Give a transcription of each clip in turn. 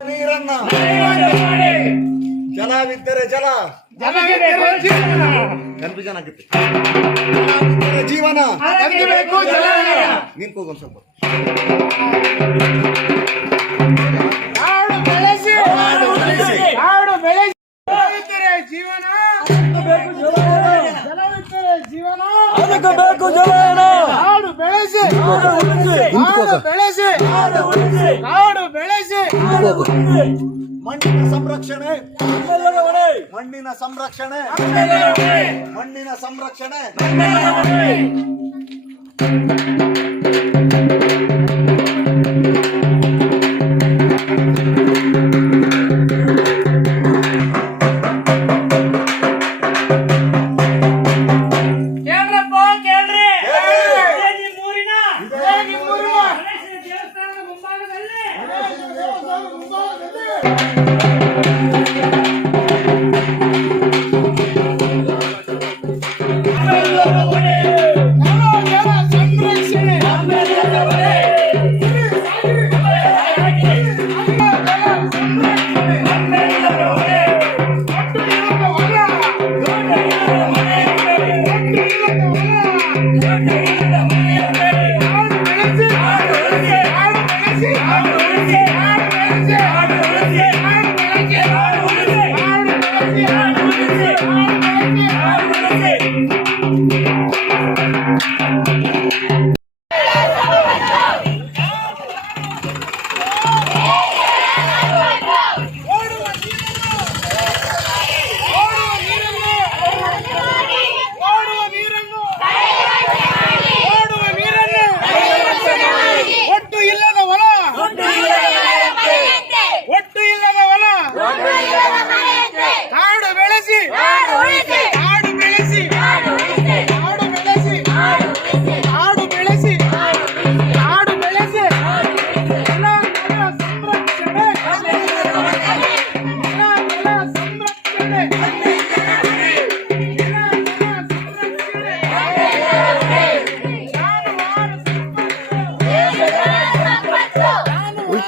ನೀರನ್ನ. ಜಲವಿದ್ದರೆ ಜಲ. ನೆನಪು ಜನ ಆಗುತ್ತೆ ಜಲವಿದ್ದರೆ ಜೀವನ. ನೀನ್ ಕೂಗೊಂದು ಸ್ವಲ್ಪ. ಜೀವನ. ಜೀವನ. ಅದಕ್ಕೆ ಬೇಕು ಜಲನ ಬೆಳೆಸಿ? ಬೆಳೆಸಿ? ಬೆಳೆಸಿ? ಮಣ್ಣಿನ ಸಂರಕ್ಷಣೆ. ಮಣ್ಣಿನ ಸಂರಕ್ಷಣೆ. ಮಣ್ಣಿನ ಸಂರಕ್ಷಣೆ. Thank you. Thank you.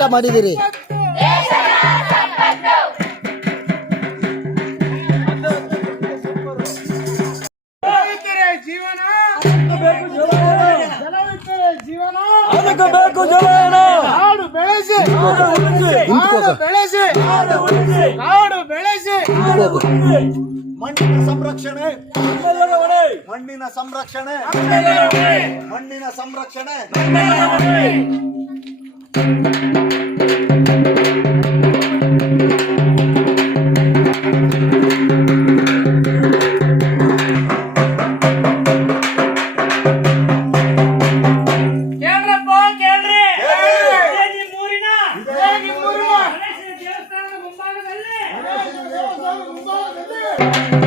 ನಾಶ ಮಾಡಿದಿರಿ. ಮಣ್ಣಿನ ಸಂರಕ್ಷಣೆ. ಮಣ್ಣಿನ ಸಂರಕ್ಷಣೆ. ಮಣ್ಣಿನ ಸಂರಕ್ಷಣೆ. ದೇವಸ್ಥಾನದ ಮುಂಭಾಗದಲ್ಲಿ.